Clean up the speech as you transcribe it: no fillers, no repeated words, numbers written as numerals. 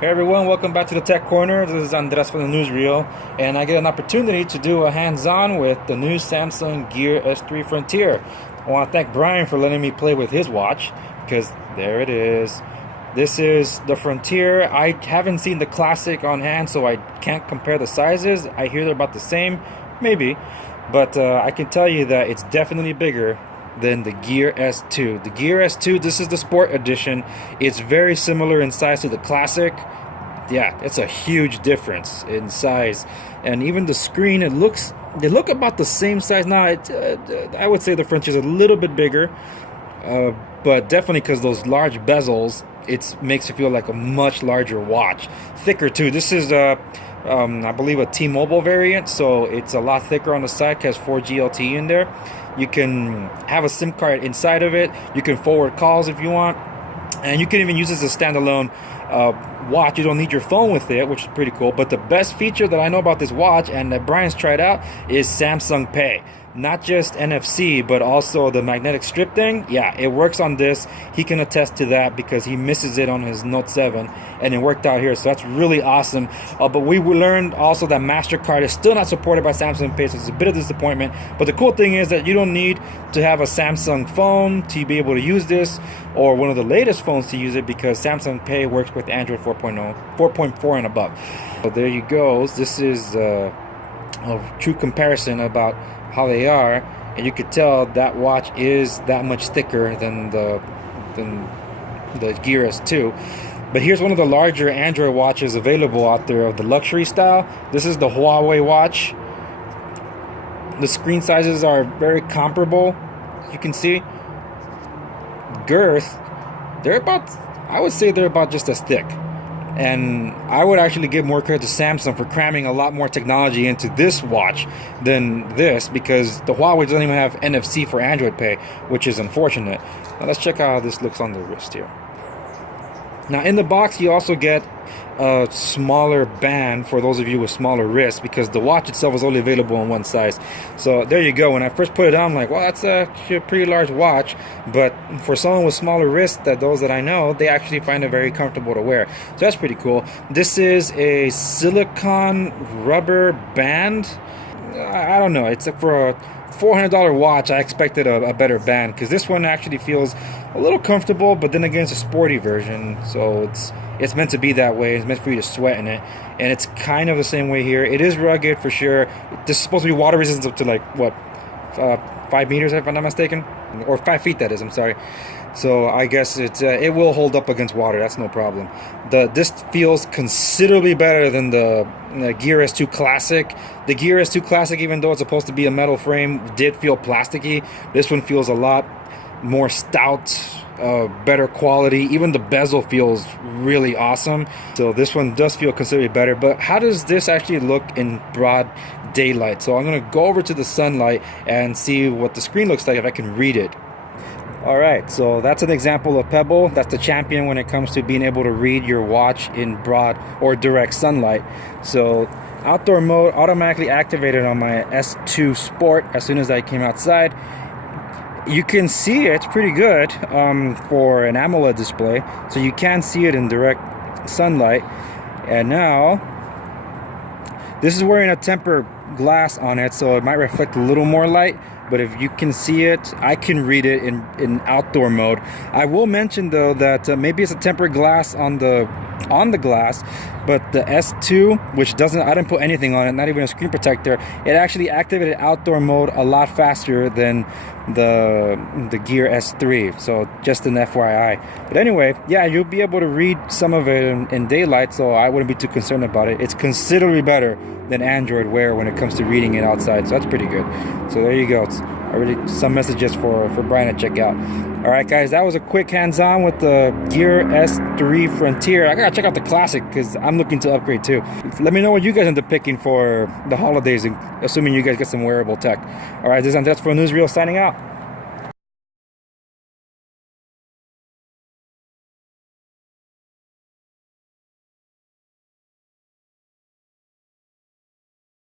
Hey everyone, welcome back to the Tech Corner. This is Andres from the Newsreel, and I get an opportunity to do a hands-on with the new Samsung Gear S3 Frontier. I want to thank Brian for letting me play with his watch, because there it is. This is the Frontier. I haven't seen the Classic on hand, so I can't compare the sizes. I hear they're about the same, maybe, but I can tell you that it's definitely bigger than the Gear S2. The Gear S2, this is the Sport Edition. It's very similar in size to the Classic. Yeah, it's a huge difference in size, and even the screen, they look about the same size now. I would say the Frontier is a little bit bigger, but definitely because those large bezels, it makes you feel like a much larger watch. Thicker too. This is I believe a T-Mobile variant, so it's a lot thicker on the side, has 4G LTE in there. You can have a SIM card inside of it. You can forward calls if you want, and you can even use this as a standalone watch. You don't need your phone with it, which is pretty cool. But the best feature that I know about this watch, and that Brian's tried out, is Samsung Pay. Not just NFC, but also the magnetic strip thing. Yeah, it works on this. He can attest to that because he misses it on his Note 7, and it worked out here. So that's really awesome. But we learned also that MasterCard is still not supported by Samsung Pay, so it's a bit of disappointment. But the cool thing is that you don't need to have a Samsung phone to be able to use this, or one of the latest phones to use it, because Samsung Pay works with Android 4.0, 4.4 and above. So there you go. This is a true comparison about how they are, and you could tell that watch is that much thicker than the Gear S2. But here's one of the larger Android watches available out there of the luxury style. This is the Huawei watch. The screen sizes are very comparable. You can see girth, I would say they're about just as thick. And I would actually give more credit to Samsung for cramming a lot more technology into this watch than this, because the Huawei doesn't even have NFC for Android Pay, which is unfortunate. Now let's check out how this looks on the wrist here. Now in the box you also get a smaller band for those of you with smaller wrists, because the watch itself is only available in one size. So there you go. When I first put it on, I'm like, well, that's a pretty large watch, but for someone with smaller wrists, those that I know, they actually find it very comfortable to wear. So that's pretty cool. This is a silicone rubber band. I don't know, it's for a $400 watch. I expected a better band, because this one actually feels a little comfortable, but then again, it's a sporty version, so it's meant to be that way. It's meant for you to sweat in it, and it's kind of the same way here. It is rugged for sure. This is supposed to be water resistant up to like what, 5 meters if I'm not mistaken, or 5 feet, that is, I'm sorry. So I guess it will hold up against water. That's no problem. This feels considerably better than the Gear S2 Classic. The Gear S2 Classic, even though it's supposed to be a metal frame, did feel plasticky. This one feels a lot more stout, better quality. Even the bezel feels really awesome. So this one does feel considerably better. But how does this actually look in broad daylight? So I'm going to go over to the sunlight and see what the screen looks like if I can read it. Alright, so that's an example of Pebble. That's the champion when it comes to being able to read your watch in broad or direct sunlight. So outdoor mode automatically activated on my S2 Sport as soon as I came outside. You can see it's pretty good for an AMOLED display, so you can see it in direct sunlight. And now this is wearing a tempered glass on it, so it might reflect a little more light, but if you can see it, I can read it in outdoor mode. I will mention though that maybe it's a tempered glass on the glass, but the S2, which I didn't put anything on it, not even a screen protector, it actually activated outdoor mode a lot faster than the Gear S3. So just an FYI. But anyway, yeah, you'll be able to read some of it in daylight, so I wouldn't be too concerned about it. It's considerably better than Android Wear when it comes to reading it outside, so that's pretty good. So there you go. It's already some messages for Brian to check out. Alright guys, that was a quick hands-on with the Gear S3 Frontier. I gotta check out the Classic because I'm looking to upgrade too. Let me know what you guys end up picking for the holidays, assuming you guys get some wearable tech. Alright, this is Andres for Newsreel signing out.